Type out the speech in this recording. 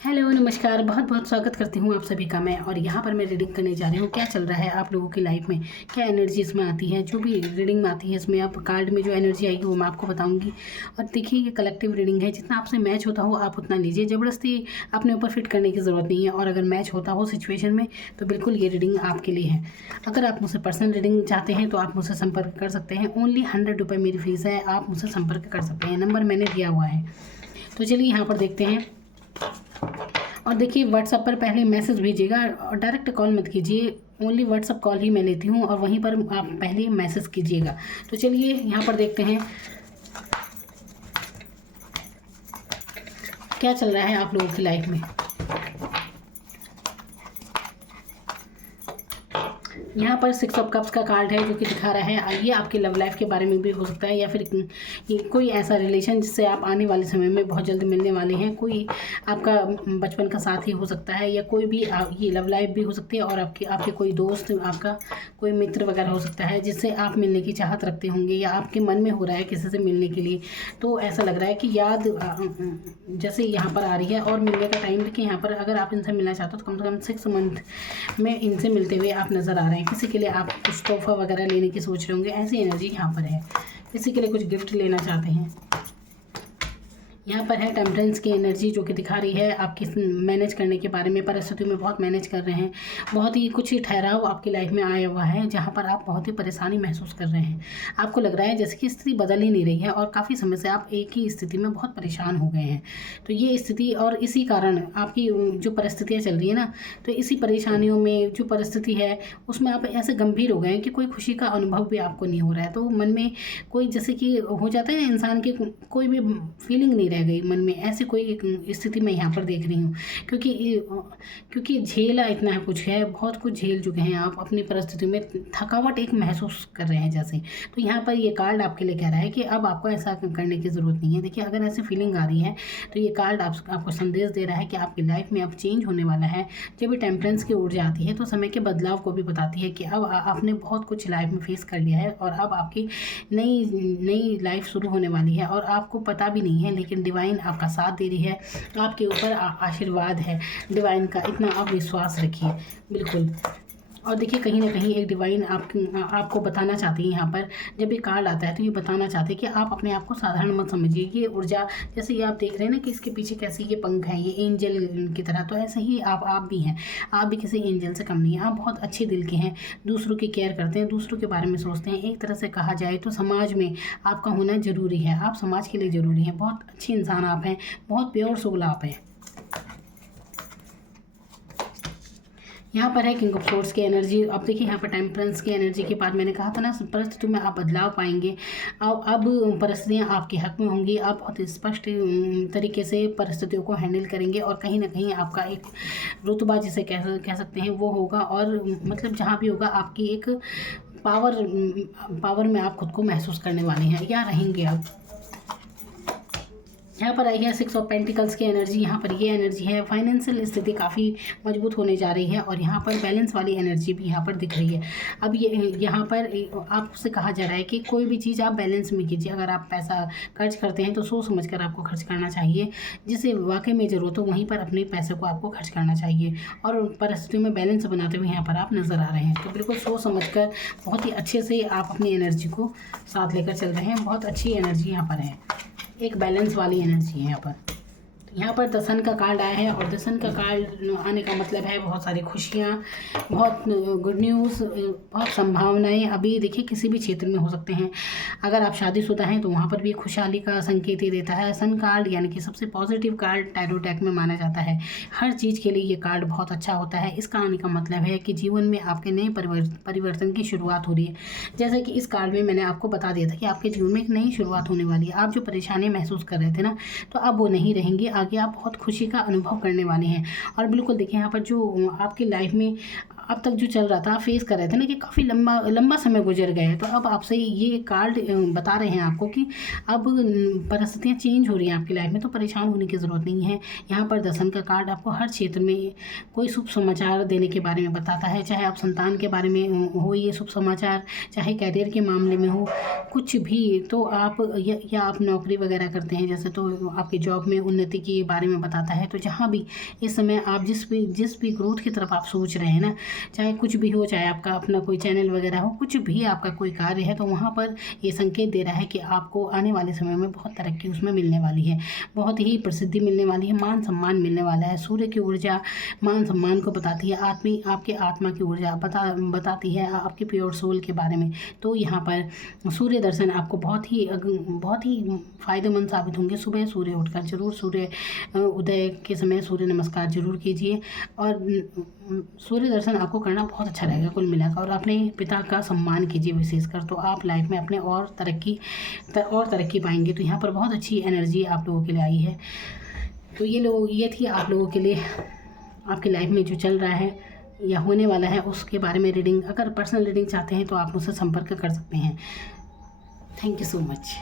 Hello नमस्कार, बहुत बहुत स्वागत करती हूँ आप सभी का मैं। और यहाँ पर मैं रीडिंग करने जा रही हूँ क्या चल रहा है आप लोगों की लाइफ में, क्या एनर्जी इसमें आती है। जो भी रीडिंग में आती है इसमें आप कार्ड में जो एनर्जी आएगी वो मैं आपको बताऊँगी। और देखिए ये कलेक्टिव रीडिंग है, जितना आपसे मैच होता हो आप उतना लीजिए, ज़बरदस्ती अपने ऊपर फिट करने की ज़रूरत नहीं है। और अगर मैच होता हो सिचुएशन में तो बिल्कुल ये रीडिंग आपके लिए है। अगर आप मुझसे पर्सनल रीडिंग चाहते हैं तो आप मुझसे संपर्क कर सकते हैं। ओनली 100 रुपये मेरी फ़ीस है, आप मुझसे संपर्क कर सकते हैं। नंबर मैंने दिया हुआ है। तो चलिए यहाँ पर देखते हैं। और देखिए व्हाट्सएप पर पहले मैसेज भेजिएगा और डायरेक्ट कॉल मत कीजिए। ओनली व्हाट्सएप कॉल ही मैं लेती हूँ और वहीं पर आप पहले मैसेज कीजिएगा। तो चलिए यहाँ पर देखते हैं क्या चल रहा है आप लोगों की लाइफ में। यहाँ पर 6 ऑफ कप्स का कार्ड है जो कि दिखा रहा है ये आपके लव लाइफ के बारे में भी हो सकता है, या फिर ये कोई ऐसा रिलेशन जिससे आप आने वाले समय में बहुत जल्द मिलने वाले हैं। कोई आपका बचपन का साथी हो सकता है, या कोई भी ये लव लाइफ भी हो सकती है। और आपके कोई दोस्त, आपका कोई मित्र वगैरह हो सकता है जिससे आप मिलने की चाहत रखते होंगे, या आपके मन में हो रहा है किसी से मिलने के लिए। तो ऐसा लग रहा है कि याद जैसे यहाँ पर आ रही है। और मिलने का टाइम देखिए, यहाँ पर अगर आप इनसे मिलना चाहते हो तो कम से कम 6 मंथ में इनसे मिलते हुए आप नज़र आ रहे हैं। किसी के लिए आप कुछ तोहफा वगैरह लेने की सोच रहे होंगे, ऐसी एनर्जी यहाँ पर है। किसी के लिए कुछ गिफ्ट लेना चाहते हैं। यहाँ पर है टेम्परेंस की एनर्जी जो कि दिखा रही है आपकी मैनेज करने के बारे में। परिस्थितियों में बहुत मैनेज कर रहे हैं, बहुत ही कुछ ठहराव आपकी लाइफ में आया हुआ है जहाँ पर आप बहुत ही परेशानी महसूस कर रहे हैं। आपको लग रहा है जैसे कि स्थिति बदल ही नहीं रही है और काफ़ी समय से आप एक ही स्थिति में बहुत परेशान हो गए हैं। तो ये स्थिति और इसी कारण आपकी जो परिस्थितियाँ चल रही है ना, तो इसी परेशानियों में जो परिस्थिति है उसमें आप ऐसे गंभीर हो गए हैं कि कोई खुशी का अनुभव भी आपको नहीं हो रहा है। तो मन में कोई जैसे कि हो जाता है इंसान की कोई भी फीलिंग नहीं रह गई मन में, ऐसी कोई स्थिति मैं यहाँ पर देख रही हूँ। क्योंकि झेला इतना कुछ है, बहुत कुछ झेल चुके हैं आप अपनी परिस्थितियों में, थकावट एक महसूस कर रहे हैं जैसे। तो यहाँ पर ये कार्ड आपके लिए कह रहा है कि अब आपको ऐसा करने की ज़रूरत नहीं है। देखिए अगर ऐसी फीलिंग आ रही है तो ये कार्ड आपको संदेश दे रहा है कि आपकी लाइफ में अब चेंज होने वाला है। जब भी टेम्परेंस की ऊर्जा आती है तो समय के बदलाव को भी बताती है कि अब आपने बहुत कुछ लाइफ में फेस कर लिया है और अब आपकी नई लाइफ शुरू होने वाली है। और आपको पता भी नहीं है, लेकिन डिवाइन आपका साथ दे रही है, आपके ऊपर आशीर्वाद है डिवाइन का। इतना आप विश्वास रखिए बिल्कुल। और देखिए कहीं ना कहीं एक डिवाइन आपको बताना चाहती है। यहाँ पर जब ये कार्ड आता है तो ये बताना चाहते हैं कि आप अपने आप को साधारण मत समझिए। ये ऊर्जा जैसे ये आप देख रहे हैं ना कि इसके पीछे कैसी ये पंख हैं, ये एंजल की तरह, तो ऐसे ही आप भी हैं। आप भी किसी एंजल से कम नहीं हैं। आप बहुत अच्छे दिल के हैं, दूसरों की केयर करते हैं, दूसरों के बारे में सोचते हैं। एक तरह से कहा जाए तो समाज में आपका होना ज़रूरी है, आप समाज के लिए ज़रूरी हैं। बहुत अच्छे इंसान आप हैं, बहुत प्योर सोल आप हैं। यहाँ पर है किंग ऑफ सोर्ड्स की एनर्जी। अब देखिए यहाँ पर टेम्परेंस की एनर्जी के बाद मैंने कहा था ना, परिस्थितियों में आप बदलाव पाएंगे। अब परिस्थितियाँ आपके हक में होंगी। आप बहुत स्पष्ट तरीके से परिस्थितियों को हैंडल करेंगे और कहीं ना कहीं आपका एक रुतबा जिसे कह सकते हैं वो होगा। और मतलब जहाँ भी होगा आपकी एक पावर में आप खुद को महसूस करने वाले हैं या रहेंगे आप। यहाँ पर आई है 6 ऑफ पेंटिकल्स की एनर्जी। यहाँ पर ये एनर्जी है फाइनेंशियल स्थिति काफ़ी मजबूत होने जा रही है। और यहाँ पर बैलेंस वाली एनर्जी भी यहाँ पर दिख रही है। अब ये यहाँ पर आपसे कहा जा रहा है कि कोई भी चीज़ आप बैलेंस में कीजिए। अगर आप पैसा खर्च करते हैं तो सोच समझ कर आपको खर्च करना चाहिए। जिसे वाकई में ज़रूरत हो वहीं पर अपने पैसे को आपको खर्च करना चाहिए। और परिस्थितियों में बैलेंस बनाते हुए यहाँ पर आप नज़र आ रहे हैं। तो बिल्कुल सोच समझ कर बहुत ही अच्छे से आप अपनी एनर्जी को साथ लेकर चल रहे हैं। बहुत अच्छी एनर्जी यहाँ पर है, एक बैलेंस वाली एनर्जी है यहाँ पर। यहाँ पर द सन का कार्ड आया है और द सन का कार्ड आने का मतलब है बहुत सारी खुशियाँ, बहुत गुड न्यूज़, बहुत संभावनाएं। अभी देखिए किसी भी क्षेत्र में हो सकते हैं। अगर आप शादीशुदा हैं तो वहाँ पर भी खुशहाली का संकेत ही देता है। सन कार्ड यानी कि सबसे पॉजिटिव कार्ड टैरो डेक में माना जाता है। हर चीज़ के लिए ये कार्ड बहुत अच्छा होता है। इसका आने का मतलब है कि जीवन में आपके नए परिवर्तन की शुरुआत हो रही है। जैसे कि इस कार्ड में मैंने आपको बता दिया था कि आपके जीवन में एक नई शुरुआत होने वाली है। आप जो परेशानियाँ महसूस कर रहे थे ना, तो अब वो नहीं रहेंगी। आगे आप बहुत खुशी का अनुभव करने वाले हैं। और बिल्कुल देखिए यहाँ पर जो आपकी लाइफ में अब तक जो चल रहा था, फेस कर रहे थे ना कि काफ़ी लंबा समय गुजर गया है, तो अब आपसे ये कार्ड बता रहे हैं आपको कि अब परिस्थितियाँ चेंज हो रही हैं आपकी लाइफ में, तो परेशान होने की ज़रूरत नहीं है। यहाँ पर 10 का कार्ड आपको हर क्षेत्र में कोई शुभ समाचार देने के बारे में बताता है, चाहे आप संतान के बारे में हो ये शुभ समाचार, चाहे कैरियर के मामले में हो, कुछ भी। तो आप या आप नौकरी वगैरह करते हैं जैसे, तो आपकी जॉब में उन्नति के बारे में बताता है। तो जहाँ भी इस समय आप जिस भी ग्रोथ की तरफ आप सोच रहे हैं ना, चाहे कुछ भी हो, चाहे आपका अपना कोई चैनल वगैरह हो, कुछ भी आपका कोई कार्य है, तो वहाँ पर ये संकेत दे रहा है कि आपको आने वाले समय में बहुत तरक्की उसमें मिलने वाली है, बहुत ही प्रसिद्धि मिलने वाली है, मान सम्मान मिलने वाला है। सूर्य की ऊर्जा मान सम्मान को बताती है, आपके आत्मा की ऊर्जा बताती है आपके प्योर सोल के बारे में। तो यहाँ पर सूर्य दर्शन आपको बहुत ही फ़ायदेमंद साबित होंगे। सुबह सूर्य उठकर जरूर सूर्य उदय के समय सूर्य नमस्कार जरूर कीजिए, और सूर्य दर्शन आपको करना बहुत अच्छा रहेगा कुल मिलाकर। और अपने पिता का सम्मान कीजिए विशेषकर, तो आप लाइफ में अपने और तरक्की पाएंगे। तो यहाँ पर बहुत अच्छी एनर्जी आप लोगों के लिए आई है। तो ये थी आप लोगों के लिए आपकी लाइफ में जो चल रहा है या होने वाला है उसके बारे में रीडिंग। अगर पर्सनल रीडिंग चाहते हैं तो आप मुझसे संपर्क कर सकते हैं। Thank you so much.